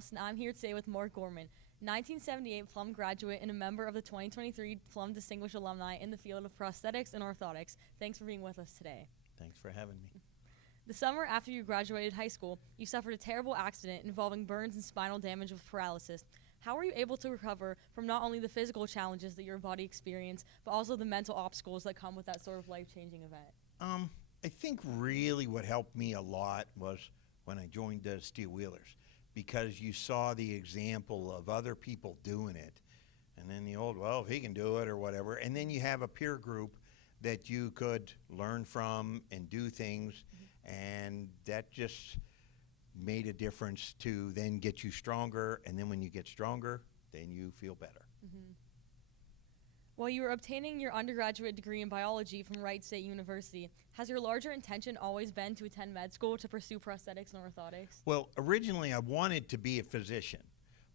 Mouse, and I'm here today with Mark Gorman, 1978 Plum graduate and a member of the 2023 Plum Distinguished Alumni in the field of prosthetics and orthotics. Thanks for being with us today. Thanks for having me. The summer after you graduated high school, you suffered a terrible accident involving burns and spinal damage with paralysis. How were you able to recover from not only the physical challenges that your body experienced, but also the mental obstacles that come with that sort of life-changing event? I think really what helped me a lot was when I joined the Steel Wheelers, because you saw the example of other people doing it, and then the old, well, if he can do it or whatever, and then you have a peer group that you could learn from and do things, and that just made a difference to then get you stronger, and then when you get stronger, then you feel better. While you were obtaining your undergraduate degree in biology from Wright State University, has your larger intention always been to attend med school to pursue prosthetics and orthotics? Well, originally I wanted to be a physician,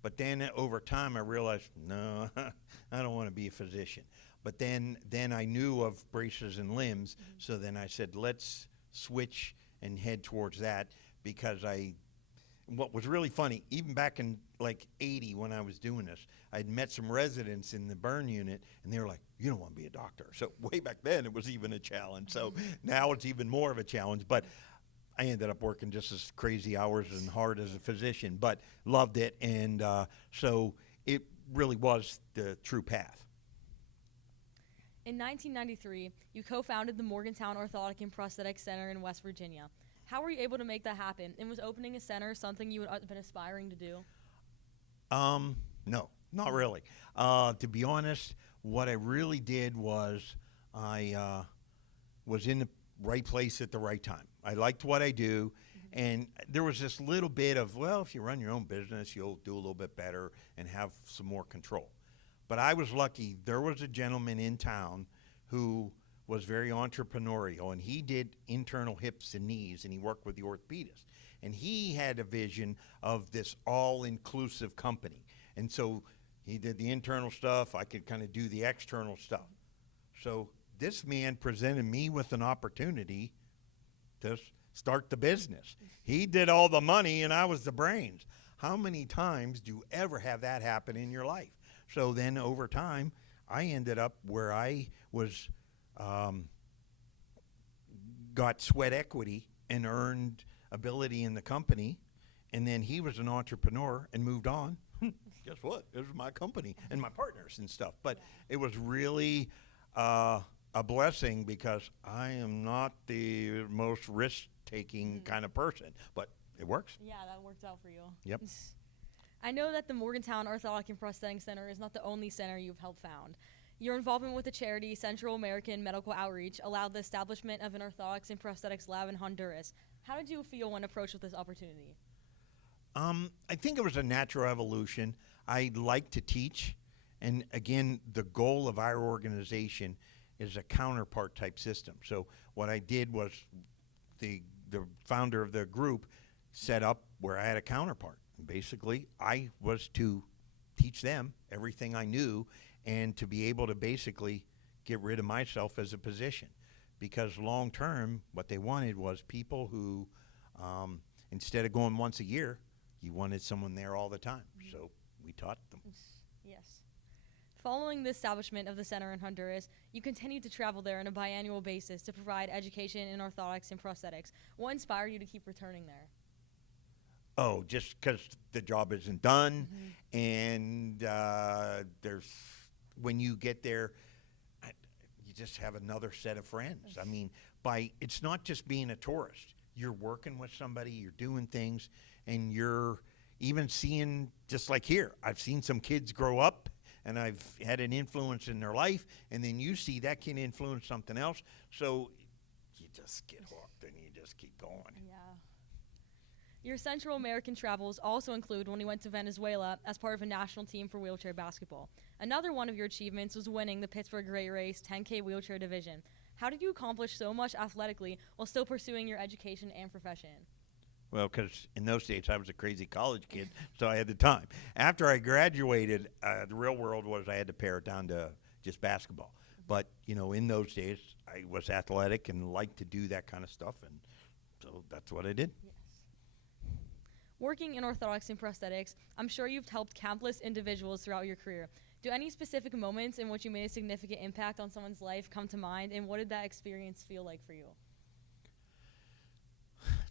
but then over time I realized, no, I don't want to be a physician. But then I knew of braces and limbs, so then I said, let's switch and head towards that, because what was really funny, even back in like 80 when I was doing this, I'd met some residents in the burn unit, and they were like, you don't want to be a doctor. So way back then, it was even a challenge. So now it's even more of a challenge. But I ended up working just as crazy hours and hard as a physician, but loved it. And so it really was the true path. In 1993, you co-founded the Morgantown Orthotic and Prosthetic Center in West Virginia. How were you able to make that happen? And was opening a center something you would have been aspiring to do? No, not really. To be honest, what I really did was I was in the right place at the right time. I liked what I do, and there was this little bit of, well, if you run your own business, you'll do a little bit better and have some more control. But I was lucky. There was a gentleman in town who was very entrepreneurial, and he did internal hips and knees, and he worked with the orthopedist. And he had a vision of this all-inclusive company. And so he did the internal stuff. I could kind of do the external stuff. So this man presented me with an opportunity to start the business. He did all the money, and I was the brains. How many times do you ever have that happen in your life? So then over time, I ended up where I was got sweat equity and earned ability in the company, and then he was an entrepreneur and moved on. Guess what? It was my company and my partners and stuff. But it was really a blessing, because I am not the most risk-taking kind of person, but it works. Yeah, that worked out for you. Yep. I know that the Morgantown Orthotic and Prosthetic Center is not the only center you've helped found. Your involvement with the charity Central American Medical Outreach allowed the establishment of an orthotics and prosthetics lab in Honduras. How did you feel when approached with this opportunity? I think it was a natural evolution. I like to teach, and again, the goal of our organization is a counterpart type system. So what I did was the founder of the group set up where I had a counterpart. Basically, I was to teach them everything I knew, and to be able to basically get rid of myself as a physician. Because long term, what they wanted was people who, instead of going once a year, you wanted someone there all the time. So we taught them. Yes. Following the establishment of the center in Honduras, you continued to travel there on a biannual basis to provide education in orthotics and prosthetics. What inspired you to keep returning there? Oh, just because the job isn't done, and when you get there, you just have another set of friends. I mean, it's not just being a tourist. You're working with somebody, you're doing things, and you're even seeing, just like here, I've seen some kids grow up, and I've had an influence in their life, and then you see that can influence something else, so you just get hooked and you just keep going. Yeah. Your Central American travels also include when you went to Venezuela as part of a national team for wheelchair basketball. Another one of your achievements was winning the Pittsburgh Great Race 10K wheelchair division. How did you accomplish so much athletically while still pursuing your education and profession? Well, because in those days I was a crazy college kid, so I had the time. After I graduated, the real world was I had to pare it down to just basketball. But, in those days, I was athletic and liked to do that kind of stuff, and so that's what I did. Yes. Working in orthotics and prosthetics, I'm sure you've helped countless individuals throughout your career. Do any specific moments in which you made a significant impact on someone's life come to mind, and what did that experience feel like for you?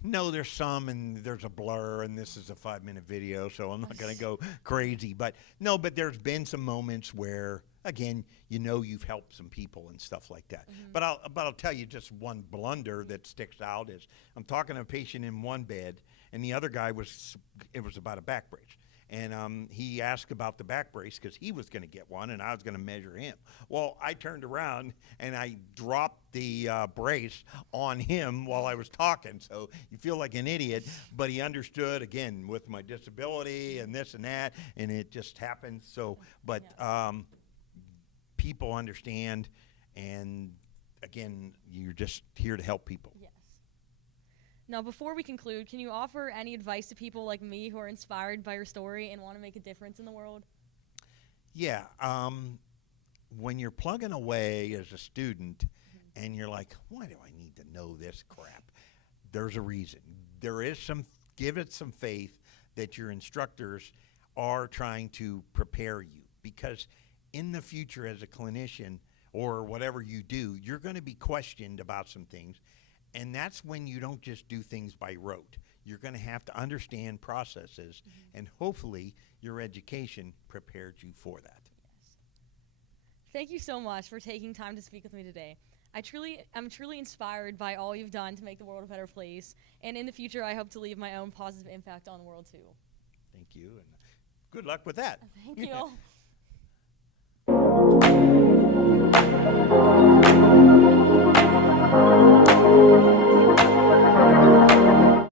No, there's some, and there's a blur, and this is a 5-minute video, so I'm not going to go crazy. But no, but there's been some moments where, again, you know you've helped some people and stuff like that. But I'll tell you just one blunder that sticks out is I'm talking to a patient in one bed, and the other guy was about a back brace. And he asked about the back brace because he was going to get one, and I was going to measure him. Well, I turned around, and I dropped the brace on him while I was talking. So you feel like an idiot, but he understood, again, with my disability and this and that, and it just happened. So, but people understand, and, again, you're just here to help people. Yes. Now, before we conclude, can you offer any advice to people like me who are inspired by your story and want to make a difference in the world? Yeah. When you're plugging away as a student and you're like, why do I need to know this crap? There's a reason. There is give it some faith that your instructors are trying to prepare you, because in the future as a clinician or whatever you do, you're going to be questioned about some things. And that's when you don't just do things by rote. You're going to have to understand processes, and hopefully your education prepared you for that. Yes. Thank you so much for taking time to speak with me today. I'm truly inspired by all you've done to make the world a better place, and in the future I hope to leave my own positive impact on the world too. Thank you, and good luck with that. Thank you.